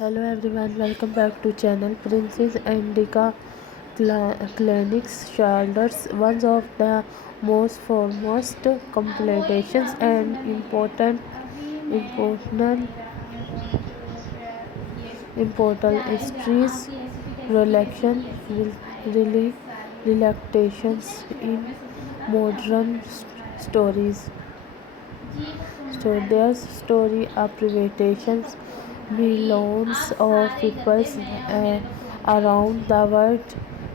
Hello everyone, welcome back to channel Princess Indica Clinics Shoulders, one of the most foremost competitions and important histories, relaxation, really relaxations in modern stories. So their story of privations, millions of people around the world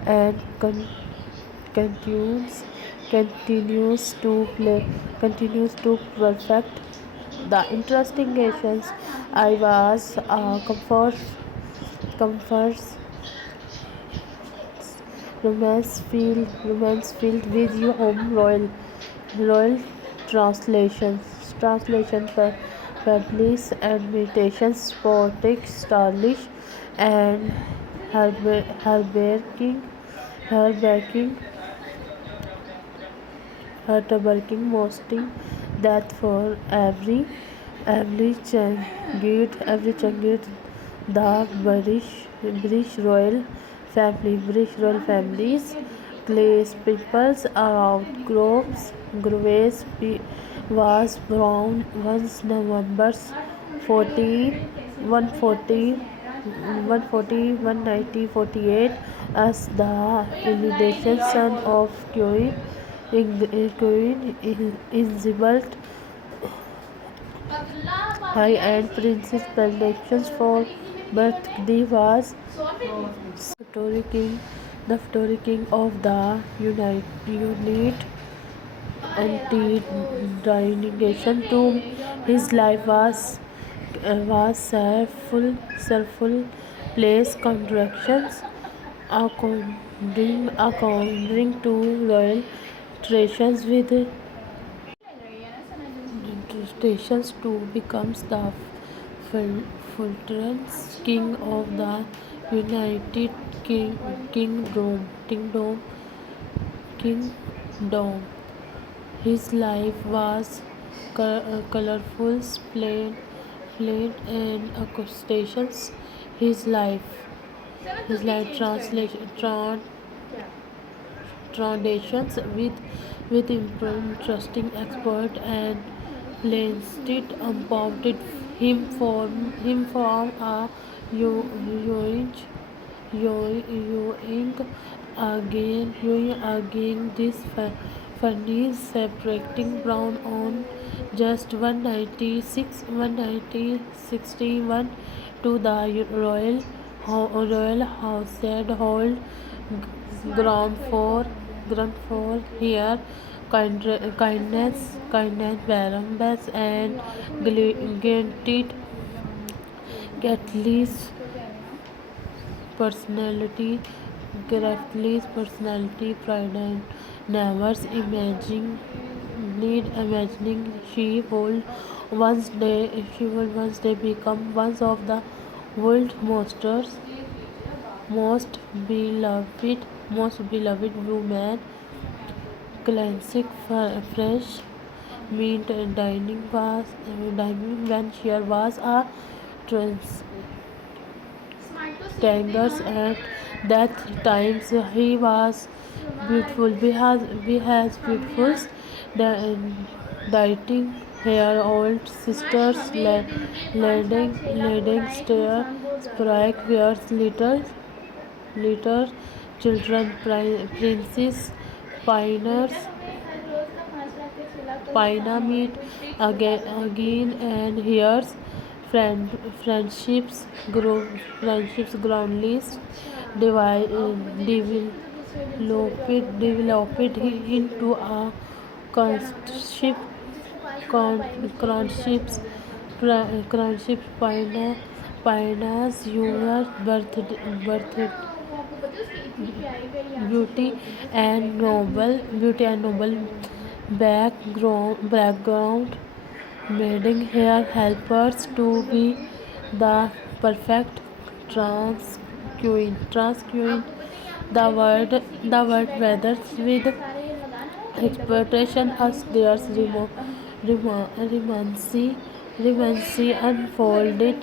and continues continues to perfect the interesting nations. I was comforts romance filled with you home royal translation publish and meditations poetic stylish and heartbreaking heartbreaking heartbreaking mostly that for every change the British royal families class peoples around groves was born once November 14 140 as the illegitimate son of Queen Elizabeth I and Princess predictions for birthday was Victoria King, the Victoria King of the Unit anti-denigration to his life was selfful place contractions according to royal traditions with stations to becomes the Fulton's king of the United Kingdom. His life was colorful, splendid, and accusations. His life, translation, traditions with interesting expert and Plainstead appointed him for a viewing again this furnace separating Brown on just 191 to the Royal Household hold ground for here kindness, Barnabas, and granted Catholic personality, pride, and never imagining she would once day become one of the world's most beloved women. Classic fresh meat dining when she was a trans Tangers at that times he was beautiful. We has beautiful dieting hair old sisters leading stare sprite wears little children princess pioneers Pina meet again and here's friendships groundless developed into a conship cronships Pina's younger beauty beauty and noble background making her helpers to be the perfect trans queen. The word weathers with expectation as there's remancy Remansi unfolded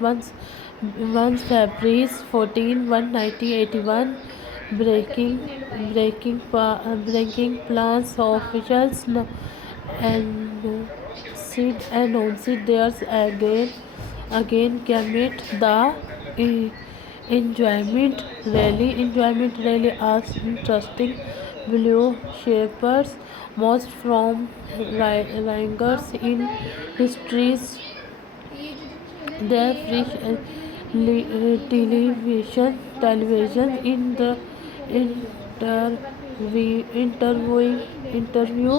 once February 14, 1981, breaking breaking plans officials announced theirs again amid the e- enjoyment rally as interesting blue shapers most from ringers in history's their fresh television in the interview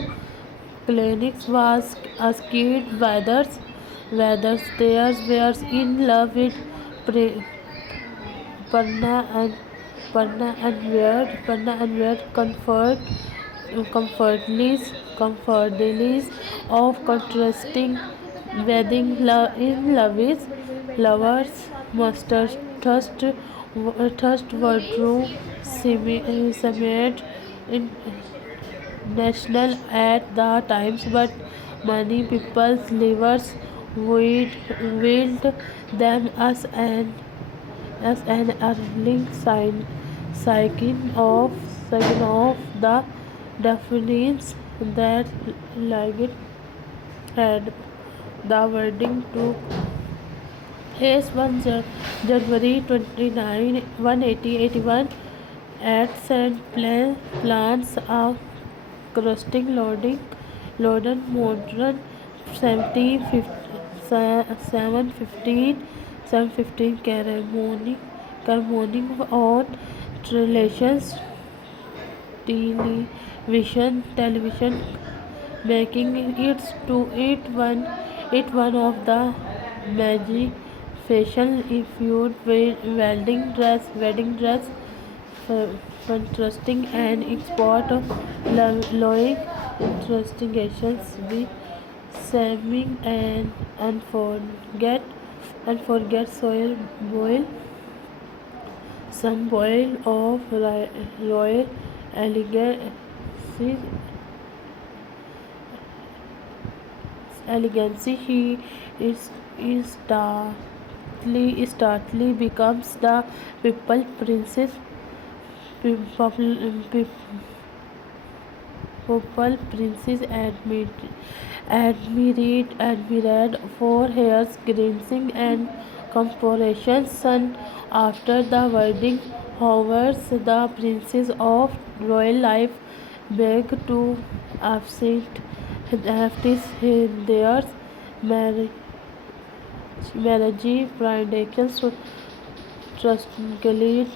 clinics was asked whether they were in love with pre- Parna and Parna and weird comfortlies of contrasting wedding in lovers must trust were true summit in national at the times, but many people's livers willed them as an early sign of the defiance that Liggett had. The wedding took place on January 29, 1881 at St. Plants, a crusting loaded modern 715 ceremony on relations television making it one of the magic facial feud wedding dress contrasting and export of lowing investigations be saving and forget soil boil some boil of royal elegancy he instantly becomes the people princess people princess admired for his gracing and composition. Soon after the wedding, however, the princes of royal life begged to absent their marriage predictions trustfully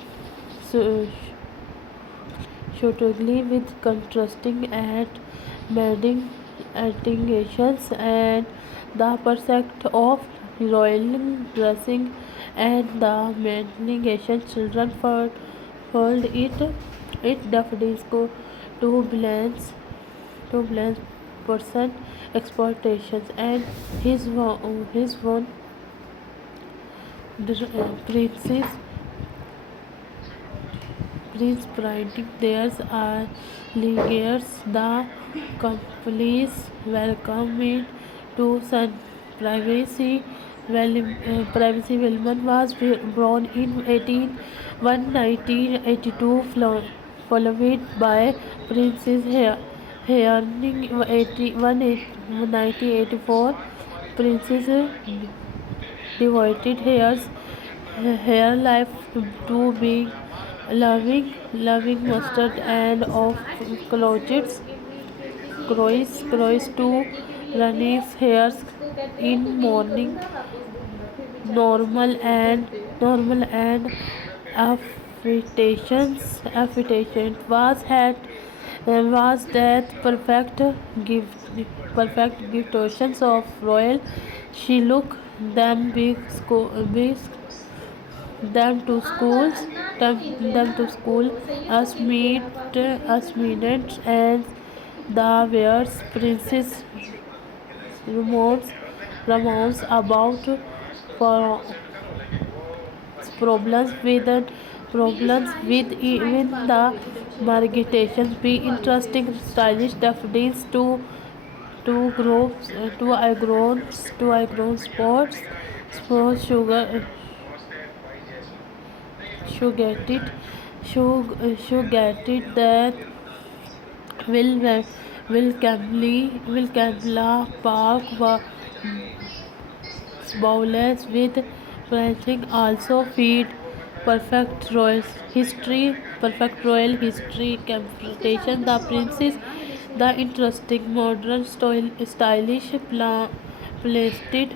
suitably with contrasting and mating allegations and the prospect of royal dressing and the allegation children fold it definitely go to balance person exploitations and his one princess Prince printing theirs are legates the complete welcome to sun privacy. Privacy Wilman was born in 1982, followed by Princess Hearning 1984. Princess devoted hair life to being loving mustard and of clothes to Rani's hairs in morning normal and affectation was that gift oceans of royal she look them big them to school as minutes and the wears princess remotes about for problems with even the marginations be interesting stylish daffodils to two I grown sports sugar that will Wilkemla Park bowlers with branching also feed perfect royal history confrontation the princess the interesting modern stylish plated